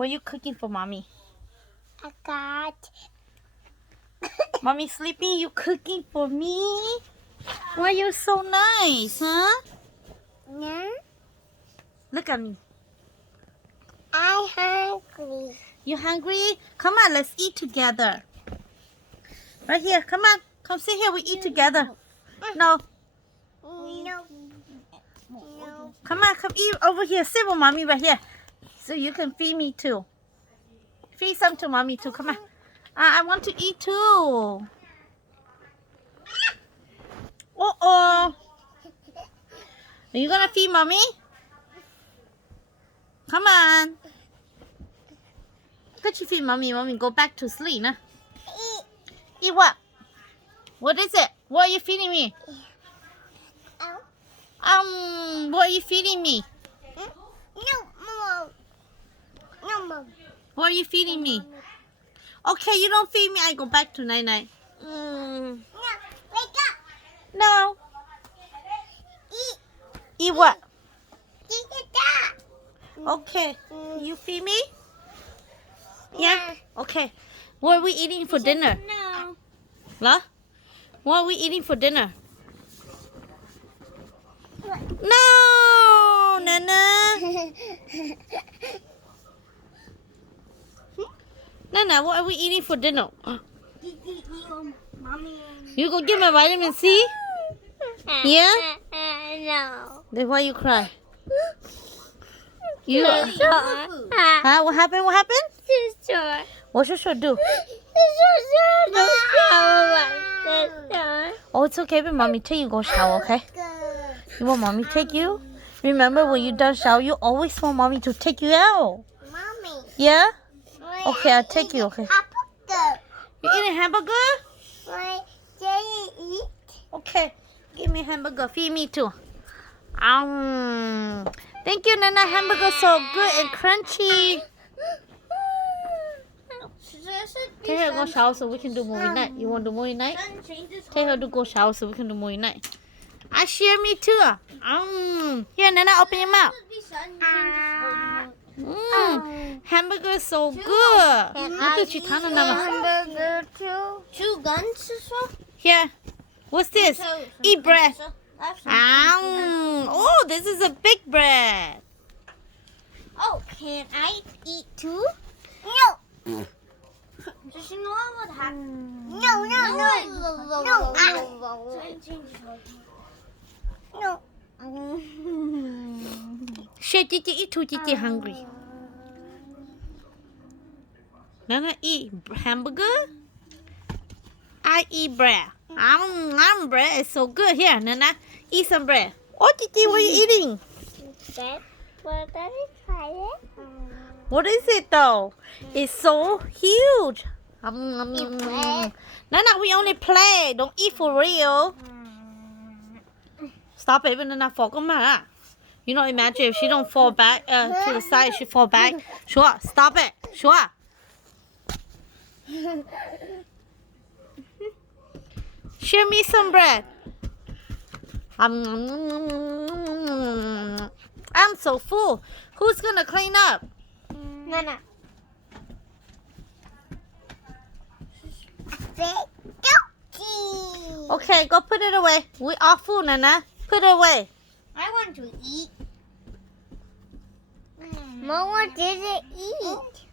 What are you cooking for mommy? I got. Mommy sleeping, you cooking for me? Why you so nice, huh? Yeah. Look at me. I'm hungry. You hungry? Come on, let's eat together. Right here, come on. Come sit here, we eat together. No. No. Come on, come eat over here. Sit with mommy right here. So you can feed me too. Feed some to mommy too. Come on. I want to eat too. Uh-oh. Are you gonna feed mommy? Come on. Could you feed mommy? Mommy go back to sleep, nah? Eat what? What is it? What are you feeding me? What are you feeding me? No, Mom. No, Mom. What are you feeding me? Okay, you don't feed me. I go back to night-night. No, wake up. No. Eat. Eat what? Eat it up. Okay. You feed me? Yeah? Okay. What are we eating for dinner? No. Huh? What are we eating for dinner? No, Nana. Nana, what are we eating for dinner? You go get my vitamin C? Yeah? No. Then why you cry? You? Huh? Huh? What happened? What happened? Sister. What should she do? Oh, it's okay, but mommy take you go shower, okay? You want mommy take you? Remember when you done shower, you always want mommy to take you out. Mommy. Yeah? Okay, I'll take you, okay? Hamburger. You eating hamburger? Why did you eat? Okay, give me hamburger. Feed me too. Thank you, Nana. Hamburger so good and crunchy. Take her to go shower so we can do movie night. You want to do movie night? Take her to go shower so we can do movie night. I share me too. Here, Nana, open your mouth. Hamburger is so good. Look at you, Tana Nama. Hamburger too. Two guns as well? Here, what's this? Eat bread. Oh, this is a big bread. Oh, can I eat too? No. Does she know what happened? No. No. Share, Gigi, eat too. Gigi hungry. Nana eat hamburger. I eat bread. Bread is so good. Here, Nana, eat some bread. Oh, Gigi, what are you eating? Bread? Well, let me try it. What is it though? It's so huge. Nana, we only play. Don't eat for real. Stop it, Nana. Fall on. You know, imagine if she don't fall back to the side, she fall back. Sure, stop it. Sure. Share me some bread. I'm so full. Who's gonna clean up? Nana. Okay, go put it away. We are full, Nana. Put it away. I want to eat. Mama didn't eat.